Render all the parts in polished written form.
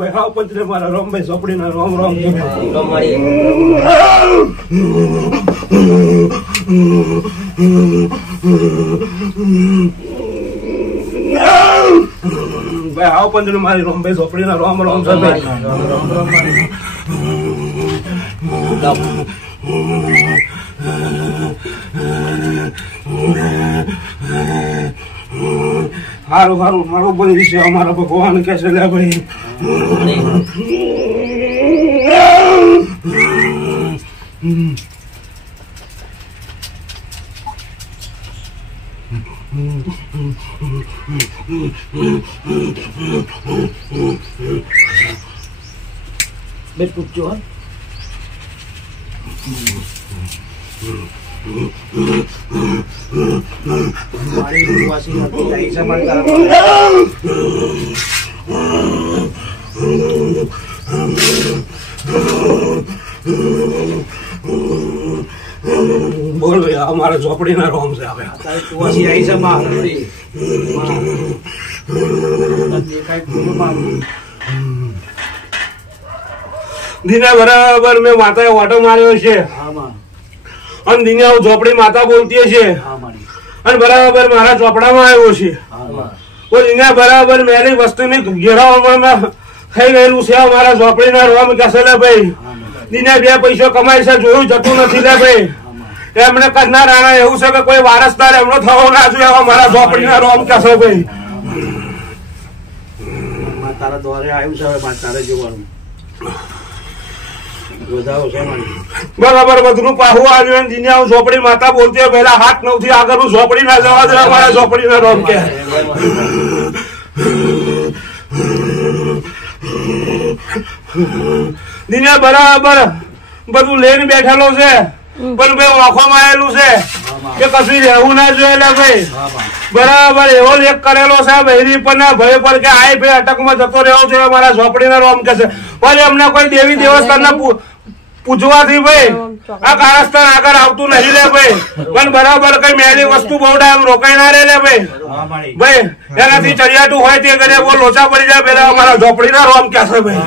ભાઈ હાવ પંચરે મારા રામભાઈ ચોપડીના રામ રામ ભાઈ હાવ પંચરે મારી રામભાઈ ચોપડીના રામ રામ છે ભાઈ હારું હારું મારો બધી વિશે અમારા ભગવાન કે છે લે ભાઈ બે પૂછજો મારી વાસી નથી સમાન બોલ ભાઈ અમારે ઝોપડીના રોમ છે હવે વાસી આવી છે માં દિને બરાબર મેં માતાએ ઓટો માર્યો છે અને દિને ઝોપડી માતા બોલતી છે અને બરાબર મારા ચોપડામાં આવ્યો છે દિને બરાબર મેલી વસ્તુની ઘેરાવામાં થઈ ગયેલું છે મારા ઝોપડીના રોમ કહેશે લે ભાઈ દિને બે પૈસો કમાય છે જોયું જતું નથી લે ભાઈ એમને કરનારા એવું છે કે કોઈ વારસદાર એમનો થવો ના જોઈએ મારા ઝોપડીના રોમ કહેશે ભાઈ તારા દ્વારે આવ્યું છે તારે જોવાનું બરાબર બધું પાહું આવ્યું દિને ઝોપડી માતા બોલતી હોય પેલા 8-9 થી આગળ ઝોપડી ના જવા દે અમારા ઝોપડી ના રોમ કે દિને બરાબર બધું લઈને બેઠેલો છે પણ ભાઈ આંખોમાં આવેલું છે કે કશું રહેવું ના જોઈએ ભાઈ બરાબર એવો લેખ કરેલો છે બહેરી પર ના ભય પર કે આય ભાઈ અટકમાં જતો રહ્યો છે અમારા ઝોપડી ના રોમ કે છે પણ એમને કોઈ દેવી દેવસ્થાન ના પૂછવાથી ભાઈ આ કારસ્થાન આગળ આવતું નહીં લે ભાઈ પણ બરાબર કઈ મેલી વસ્તુ બહુ ટાઈમ રોકાઈ ના રે લે ભાઈ ભાઈ એનાથી ચડિયાતું હોય તે કરે બહુ લોચા પડી જાય પેલા અમારા ઝોપડી ના રોમ કે છે ભાઈ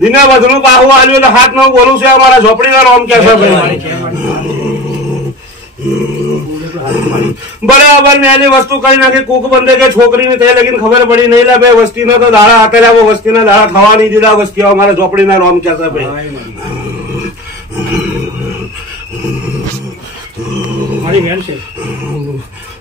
દિને બધું પાહું આવ્યું એટલે 8-9 બોલું છે અમારા ઝોપડી ના રોમ કે છે ભાઈ બરાબર મેલી વસ્તુ કઈ નાખી કુક બંધે કે છોકરી ની થઈ લગીને ખબર પડી નહીં લે ભાઈ વસ્તી નો તો દાડા આપેલા વસ્તી ના દાડા થવા નહીં દીધા વસ્તી અમારા ઝોપડી ના રોમ કે છે ભાઈ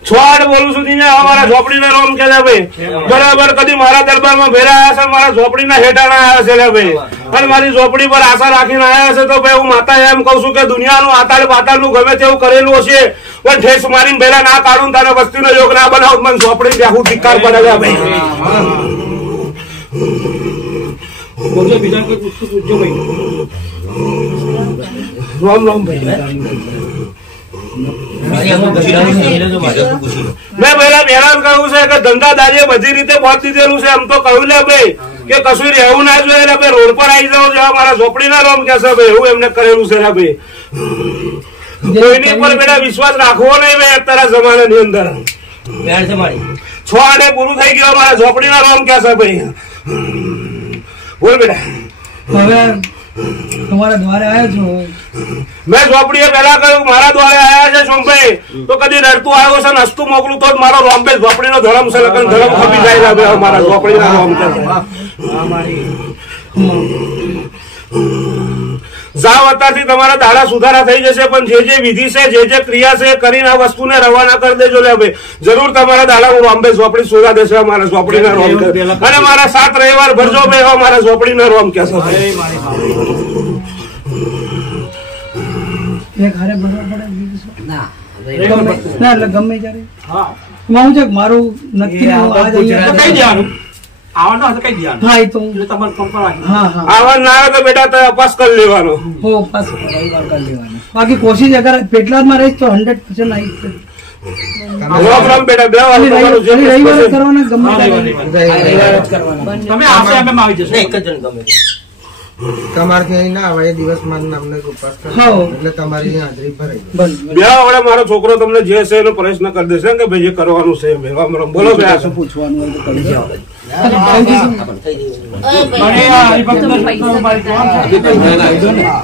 છોડ બોલું છું અમારા ઝોપડી ના રોમ કે ભાઈ બરાબર કદી મારા દરબારમાં ભેરા આવ્યા છે મારા ઝોપડી ના હેઠાણા આવ્યા છે ભાઈ અને મારી ઝોપડી પર આશા રાખીને આવ્યા છે તો ભાઈ હું માતા એમ કઉ છું કે દુનિયાનું આતાળ પાતાળ નું ગમે તેવું કરેલું હશે પણ ઠેસ મારીને ભેરા ના કાઢું તારે વસ્તી નો યોગ ના બનાવું મને ઝોપડી બેહું ધિક્કાર પડે ભાઈ રામ રામ ભાઈ મેં પેલા બેરાન કહ્યું છે કે ધંધાદારીએ બધી રીતે પહોંચ દીધેલું છે એમ તો કહ્યું લે ભાઈ કે કશું રહેવું ના જોઈએ એટલે ભાઈ રોડ પર આવી જાવ છે મારા ઝોપડી ના રોમ કે છે ભાઈ એવું એમને કરેલું છે ભાઈ કોઈની પર બેટા વિશ્વાસ રાખવો નહીં ભાઈ અત્યારના જમાના ની અંદર 6 આને પૂરું થઈ ગયું મારા ઝોપડી ના રોમ કે છે ભાઈ બોલ બેટા હવે તમારા દ્વારે આવ્યા છો મેં ઝોપડીએ પેલા કહ્યું મારા દ્વારે આવ્યા છે સોમભાઈ તો કદી રડતું આવ્યો છે નસતું મોકલું તો મારો રોમભાઈ ઝોપડી નો ધર્મ છે લગન ધર્મ ખપી જાય મારા ઝોપડી ના રોમ જાવ અત્યારથી તમારા દાડા સુધારા થઈ જશે પણ જે વિધિ છે જે ક્રિયા છે કરીને આ વસ્તુને રવાના કરી દેજો લે ભાઈ જરૂર તમારા દાડા હું રોમભાઈ ઝોપડી સુધા દેશે મારા ઝોપડી ના રોમ અને મારા 7 રવિવાર ભરજો ભાઈ મારા ઝોપડી ના રોમ કે મારું નક્કી બેટા તપાસ કરી લેવાનો બાકી કોશિશ અગર પેટલાદ માં રહીશ તો 100% તમારથી અહીં ના આવે એ દિવસ મારા નામને ઉપાસ કરો હા. એટલે તમારી અહીં હાજરી ભરાઈ જાય. બસ બે વડે મારો છોકરો તમને જે છે એનો પ્રશ્ન કરી દેશે કે ભાઈ જે કરવાનું છે એમ. બોલો બે શું પૂછવાનું હોય તો કરી જાઓ.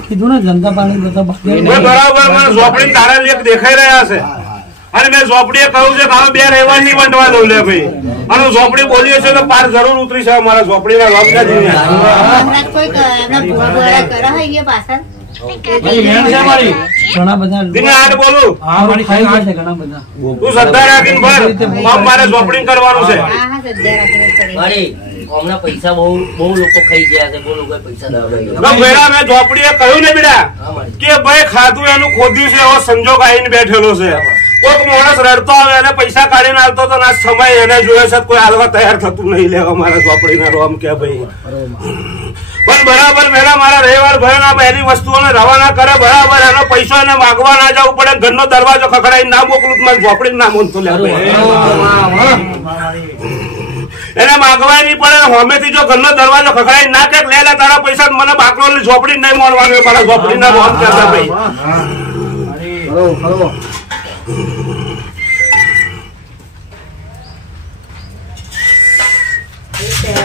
કીધું ને ધંધા પાણી બધા ભાઈ બરાબર મને ઝોપડી તારા લેખ દેખાઈ રહ્યા છે અને મેં ઝોપડીએ કહ્યું છે કે હવે બે રહેવા નહીં બંધવા દઉં લે ભાઈ અને ઝોપડી બોલીએ છે તો પાર જરૂર ઉતરી છે અમારા ઝોપડીના રોમકાજી ઘણા બધા દિને આઠ બોલું ખાઈ ગયા છે ઘણા બધા. તું શ્રદ્ધા રાખીને ભર મારે ઝોપડી કરવાનું છે મારી હમણાં પૈસા બહુ લોકો ખાઈ ગયા છે. બહુ લોકો પૈસા દાવડાવ્યા. પેલા મેં ઝોપડીએ કહ્યું ને બેટા કે ભાઈ ખાધું એનું ખોદ્યું છે એવો સંજોગ આવીને બેઠેલો છે. કોઈક માણસ રડતો આવે એને પૈસા કાઢીને આવતો તો ના સમય એને જોયે છે કોઈ હાલવા તૈયાર થતું નહીં લેવા મારા ઝોપડીના રોમ કે ભાઈ પણ બરાબર મેળા મારા રવિવાર ભરેલા એની વસ્તુઓને રવાના કરે બરાબર એનો પૈસો એને માગવા ના જવું પડે ઘરનો દરવાજો ખખડાઈ ના મોકલું મારે ઝોપડી ના મોનતો લે એને માગવા નહીં પડે હોમેથી જો ઘરનો દરવાજો ખખડાઈ ના કે લે તારા પૈસા મને બાકલો ઝોપડી નહીં મળવાનું મારા ઝોપડીના રોમ કરતા ભાઈ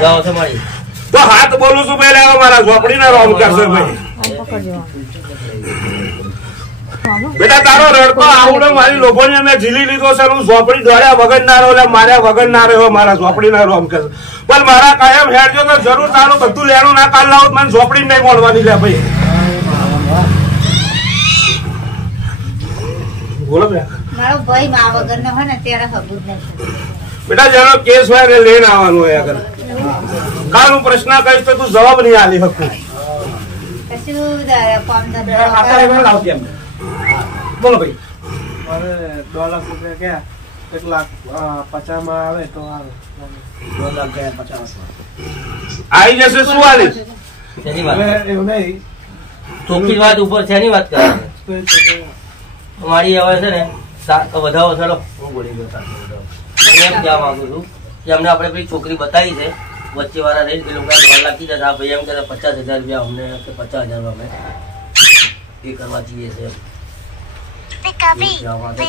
જાઓ છો મારી. તો હાથ બોલું છું પેલા મારા ઝોપડીના રોમ કરશે ભાઈ બેટા તારો રડતો આવડો મારી લોકોને મેં ઝીલી લીધો છે હું ઝોપડી દોડ્યા વગર ના રહ્યો એટલે માર્યા વગર ના રહ્યો મારા ઝોપડીના રોમ કરશે પણ મારા કાયમ હેડજો તો જરૂર તારું બધું લેણું ના કાલ લાવું મને ઝોપડી નહીં મળવાની લે ભાઈ બોલો મારો ભાઈ મા વગર નો હોય ને ત્યારે હબૂજ નહીં. બેટા જેનો કેસ હોય એને લઈને આવવાનું હોય આગળ કાલ હું પ્રશ્ન કહીશ તો તું જવાબ નહીં આલી શકું કશું કામ ધંધો બોલો ભાઈ. મારે 2 લાખ રૂપિયા ગયા 1,50,000 માં આવે તો આવે. 2 લાખ ગયા 50. આવી જશે શું આલીશ શેની વાત? એવું નહીં ચોખ્ખી વાત ઉપર શેની વાત કરે? મારી હવે છે ને વધાવો ચાલો હું બોલી ગયો હું એમ કહેવા માંગુ છું કે અમને આપણે પેલી છોકરી બતાવી છે વચ્ચે વાળા રહીને પેલું 2 લાખ કીધા આ ભાઈ એમ કે 50,000 રૂપિયા અમને કે 50,000 અમે એ કરવા જઈએ છે.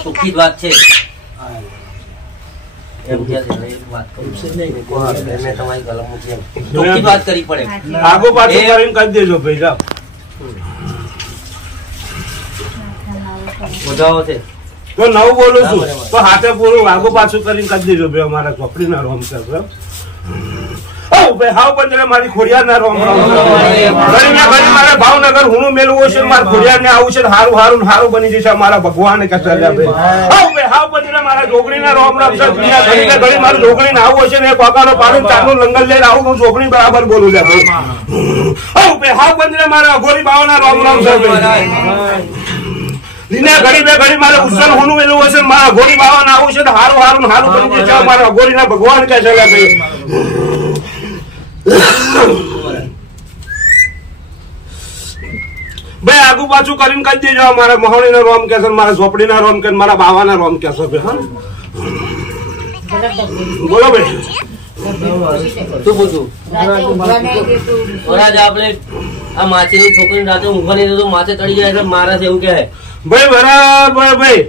ચોખ્ખી જ વાત છે એમ કે વાત કરું મેં તમારી કલમ મૂકી એમ ચોખ્ખી વાત કરવી પડે. આગો પાછું કરીને કરી દેજો ભાઈ જાઓ વધાવો છે તો નવું બોલું છું તો હાથે બોલું આગો પાછું કરીને કરી દેજો ભાઈ અમારા ચોપડીના રોમ છે હાવ પંજરે મારી ખોડિયારના રોમ ઘણી મારે ભાવનગર હું મેળવું છે મારા ખોડિયાર ને આવું છે હારું હારું હારું બની જશે મારા ભગવાન હાવ પંજરે મારા જોગણીના રોમ રામ છે ઘણી મારું જોગણી ને આવું છે ને પકાનો પાડું ચારનું લંગર લઈને આવું હું જોગણી બરાબર બોલું છે હાવ પંજરે મારા અઘોરી બાવાના રોમ રામ છે ઘડી બે ઘડી મારે ઉત્સવ હોનું મેલું હશે મારા અઘોરી બાવાના આવું છે હારું હારું હારું બની જશે મારા અઘોરીના ભગવાન કે છે ભાઈ ભાઈ આગુ પાછું કરીને કહી દેજો મારા મહોણીના રોમ કે છે મારા ઝોપડીના રોમ કે મારા બાવાના રોમ કે છે બોલો ભાઈ શું પૂછું? આપણે આ માછીની છોકરી રાતે ઊંઘવા નહીં તો માથે ચડી જાય એટલે મારા છે એવું કહે ભાઈ બરાબર ભાઈ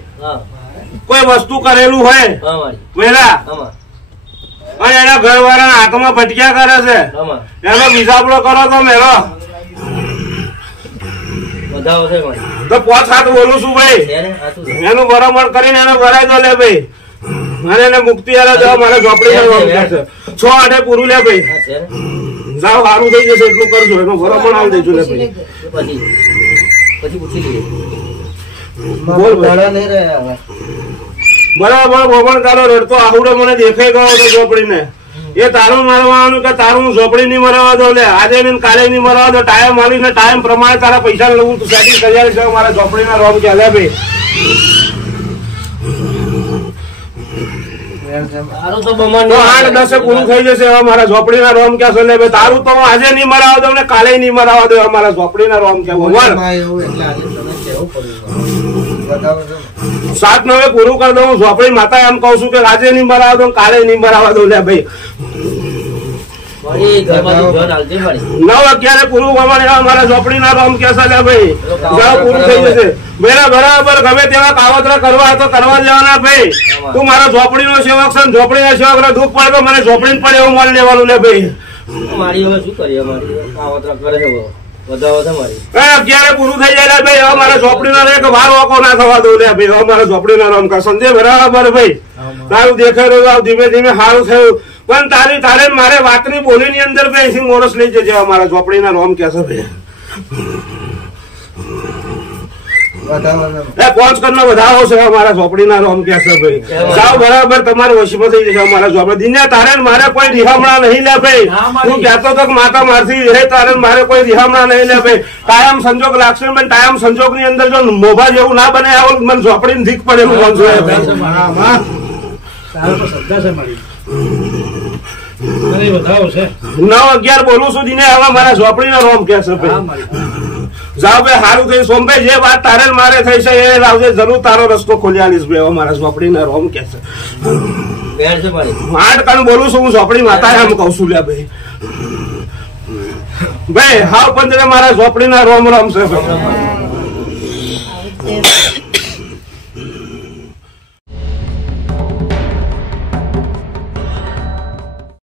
કોઈ વસ્તુ કરેલું હોય વેલા અને એના ઘર વાળા હાથમાં ભટક્યા કરે છે એનો બીજાપડો કરો તો મેળો તો 5 હાથ બોલું છું ભાઈ એનું બરાબર કરીને એને ભરાઈ દો લે ભાઈ અને એને મુક્તિ આલે તો મારે ઝોપડી 6 આઠે પૂરું લે ભાઈ જાઓ સારું થઈ જશે એટલું કરજો એનો બરાબર આલ દેજો લે ભાઈ પછી પૂછી લઈએ બોલ ભાડા નહીં રહ્યા બરાબર બોબણ તારો રડતો આવડો મને દેખાઈ ગયો તો ઝોપડીને એ તારું મારવાનું કે તારું ઝોપડી નહીં મરાવા દો લે આજે ને કાલે નહીં મરાવા દો ટાઈમ આવીને ટાઈમ પ્રમાણે તારા પૈસા લઉં તું સેટિંગ તૈયાર છે મારા ઝોપડીના રોમ કે લે ભાઈ તો 8-10 પૂરું થઈ જશે હવે મારા ઝોપડીના રોમ કે છે લે ભાઈ તારું તો આજે નહીં મરાવા દો ને કાલે નહીં મરાવા દો અમારા ઝોપડીના રોમ કે ભગવાન 7-9 પૂરું કરી દઉં ઝોપડી માતા એમ કઉ છું કે આજે નહીં મરાવા દો કાલે નહીં મરાવા દો લે ભાઈ મારી ઘર બાજુ જોન હાલજે મારી 9:11 પૂરું પ્રમાણે અમારા ઝોપડીના રોમ કેસા લે ભાઈ જાઓ પૂરું થઈ જશે બરાબર ગમે તેવા કાવતરા કરવા તો કરવા લેવાના ભાઈ તું મારા ઝોપડીનો સેવક છે ઝોપડીના સેવકને દુઃખ પડે તો મને ઝોપડી પડે એવું માન લેવાનું લે ભાઈ મારી હવે શું કરીએ મારી કાવતરા કરે છે વધાવો છે મારી 11 પૂરું થઈ જાય ભાઈ હવે મારા ઝોપડીનો એક વાર ઓકો ના થવા દઉં લે ભાઈ હવે મારા ઝોપડીના રોમ કા સંજય બરાબર ભાઈ તારું દેખાઈ રહ્યું ધીમે ધીમે સારું થયું પણ તારે મારે વાતની બોલીની અંદર ભાઈ મોરસ લઈ જજે અમારા ઝોપડીના રોમ કે છે ભાઈ પોચ કરનો વધારો છે અમારા ઝોપડીના રોમ કે છે ભાઈ સાવ બરાબર તમારે વશીમાં થઈ જશે અમારા ઝોપડી દિને તારે મારે કોઈ રિહામણા નહીં લે ભાઈ હું કહેતો તો માતા મારથી રે તારે મારે કોઈ રિહામણા નહીં લે ભાઈ કાયમ સંજોગ લાગશે પણ કાયમ સંજોગ ની અંદર જો મોભા જેવું ના બને આવું મને ઝોપડીને ઠીક પડે એવું બનશે ભાઈ 9:11 બોલું છું દિને હવે મારા ઝોપડીના રોમ કે છે ભાઈ જાઓ ભાઈ સારું થયું સોમભાઈ જે વાત તારે મારે થઈ છે એ લાવજે જરૂર તારો રસ્તો ખોલી આલીશ ભાઈ હવે મારા ઝોપડીના રોમ કે છે 8 કાન બોલું છું હું ઝોપડી માતા એમ કઉ છું લે ભાઈ ભાઈ હાવ પણ મારા ઝોપડીના રોમ છે ભાઈ